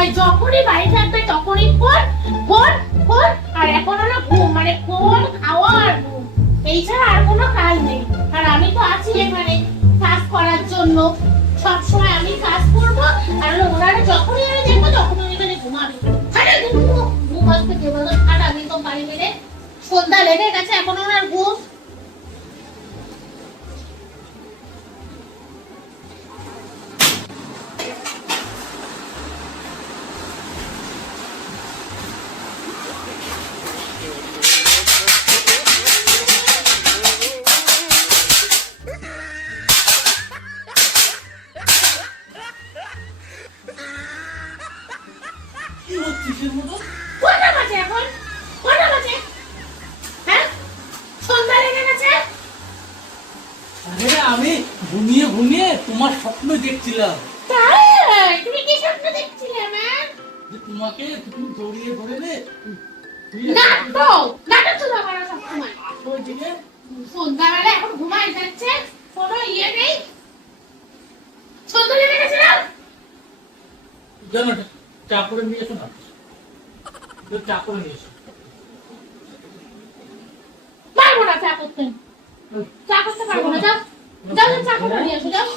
হয়, যখনই বাড়ি থাকবে তখনই ফোন ফোন ফোন আর এখন হলো ঘুম মানে ফোন খাওয়া আর ঘুম। এই ছাড়া আর কোনো কাজ নেই। আর আমি তো আছি এখানে কাজ করার জন্য। সবসময় আমি কাজ করব, আর ওনারা যখনই আমি দেখব, তখনই এখানে ঘুমাবে। সারাদিন ঘুম ঘুম আসতে দেবো আর আমি তো বাড়ি মেরে সন্ধ্যা লেগে গেছে, এখন ওনার ঘুম। কিসের মতো। কটা বাজে এখন? কটা বাজে? হ্যাঁ? সন্ধ্যা লেগে গেছে? আরে আমি ঘুমিয়ে ঘুমিয়ে তোমার স্বপ্ন দেখছিলাম। তাই? তুমি কি স্বপ্ন দেখছিলে ম্যাম? যে তোমাকে তুমি জড়িয়ে ধরে নে নাটক নাটক শুরু করো সবসময়। ওই দিকে সন্ধ্যাবেলা এখন ঘুমাই যাচ্ছে কোনো ইয়ে নেই। সন্ধ্যা লেগে গেছে না জানো চা করে নিয়ে এসো না। চা করে নিয়ে পারব না চা করতে চা করতে পারব না যাও। যাও চা করে নিয়ে এসো যাও।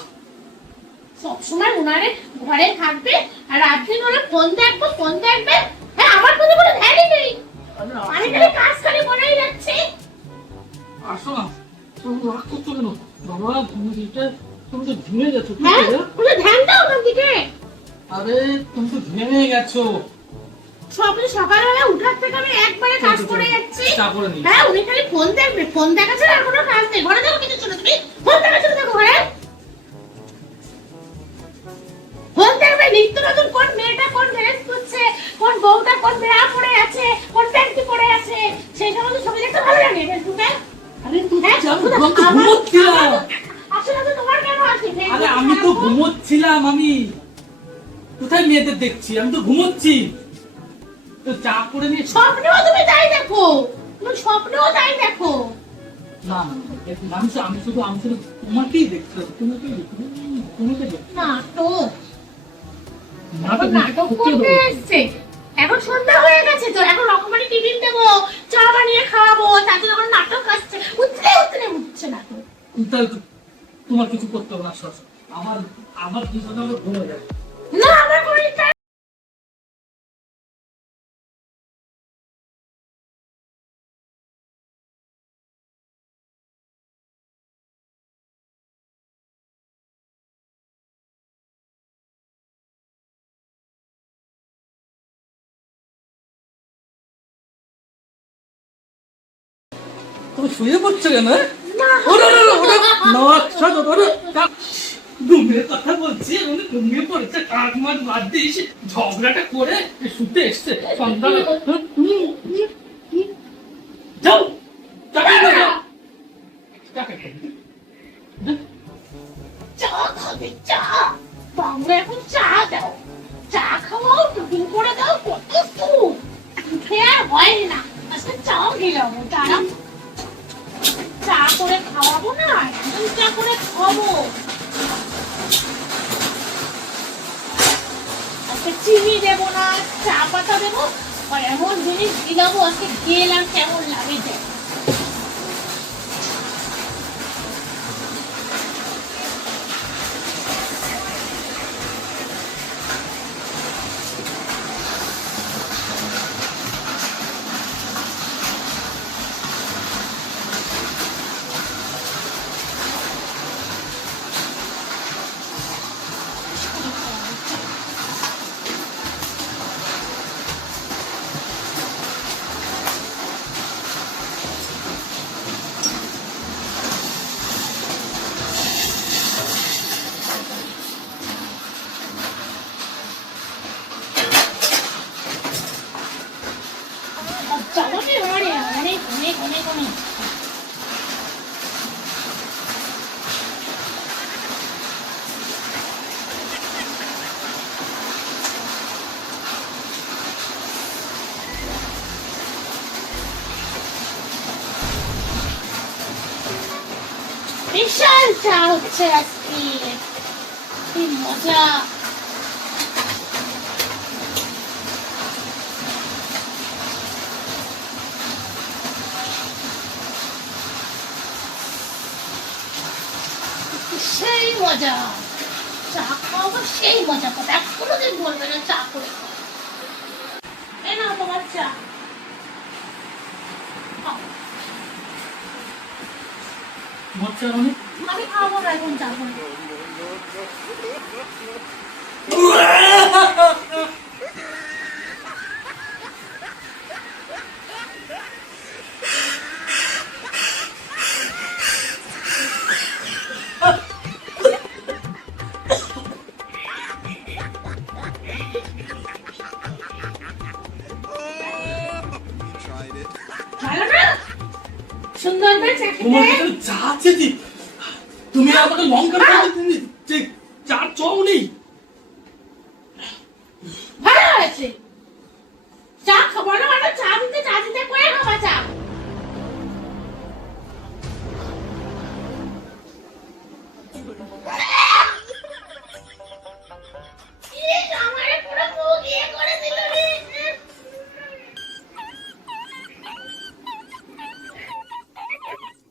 সবসময় উনারে ঘরে থাকবে আর রাত্রি ওরা ফোন দেখব ফোন দেখবে। হ্যাঁ আমার প্রতি কোনো ধ্যানই নেই। আমি খালি কাজ খালি করেই যাচ্ছি। আসো না। তুমি রাগ করছ কেন? বাবা তুমি এটা তুমি তো ঘুমিয়ে গেছো হ্যাঁ ধ্যান দাও ওনার দিকে আরে তুমি তো ঘেমে গেছো। সকালে সকালবেলা উঠার থেকে আমি একবারে কাজ করে যাচ্ছি। হ্যাঁ উনি খালি ফোন দেখবে ফোন দেখা ছাড়া আর কোনো কাজ নেই। ঘরে কিছু তুমি ফোন দেখা ঘরে। ফোন দেখবে নিত্য নতুন কোন মেয়েটা কোন ড্রেস করছে কোন বউটা কোন বেড়া পরে আছে কোন প্যান্টি পরে আছে সেই সমস্ত ছবি দেখতে ভালো লাগে ফেসবুকে? আরে তুই হ্যাঁ, আসলে তো তোমার কেন আছে আরে আমি তো ঘুমোচ্ছিলাম আমি। কোথায় মেয়েদের দেখছি? আমি তো ঘুমোচ্ছি। তো চা করে নিয়ে স্বপ্নেও তুমি তাই দেখো। তুমি স্বপ্নেও তাই দেখো। না না, না, দেখুন, আমি শুধু আমি শুধু আমি শুধু তোমাকেই দেখছিলাম তোমাকেই দেখছিলাম তোমাকে দেখছিলাম নাটক। নাটক এখন নাটক করতে এসছে। এখন সন্ধ্যা হয়ে গেছে তো এখন রকমারি টিফিন দেবো চা বানিয়ে খাওয়াবো যখন নাটক আসছে। উতলে উতলে উঠছে নাটক। তাহলে তোমার কিছু করতে হবে না। আমার আমার দুজনে যাবে। না আমার কোনো তুমি শুয়ে পড়ছো কেন? না ওরে, ওরে, ওরে, ওরে, নকশা তো, ওরে, ঘুমিয়ে কথা বলছি উনি ঘুমিয়ে পড়েছে কাক মাছ বাদ দিয়ে ঝগড়াটা করে শুতে এসছে সন্ধ্যা যাও যাবে না যাও টাকা খাই। চা খাবে চা বাংলা এখন চা দাও চা খাওয়াও টিফিন করে দাও কত সুখ খেয়ে আর হয় না আজকে চাও গেলাম তারা করে খাওয়াবো না? একদম চা করে খাব আজকে চিনি দেবো না চা পাতা দেবো আর এমন জিনিস দিলাম আজকে গেলাম কেমন লাগে দেখ Come here, Rory. Come here, come here, come here, come here. Vishal Chowk Chasti. Hey, Moja. সেই মজা। চা খাওয়া সেই মজা। কথা কোনোদিন বলবে না চা করে এ না তোমার চা। মানে? আমি খাব না এখন যাব না। তোমার খেতে কাছে চা তুমি আমাকে লঙ্কা দিনি চার চও নেই। ভালো হয়েছে।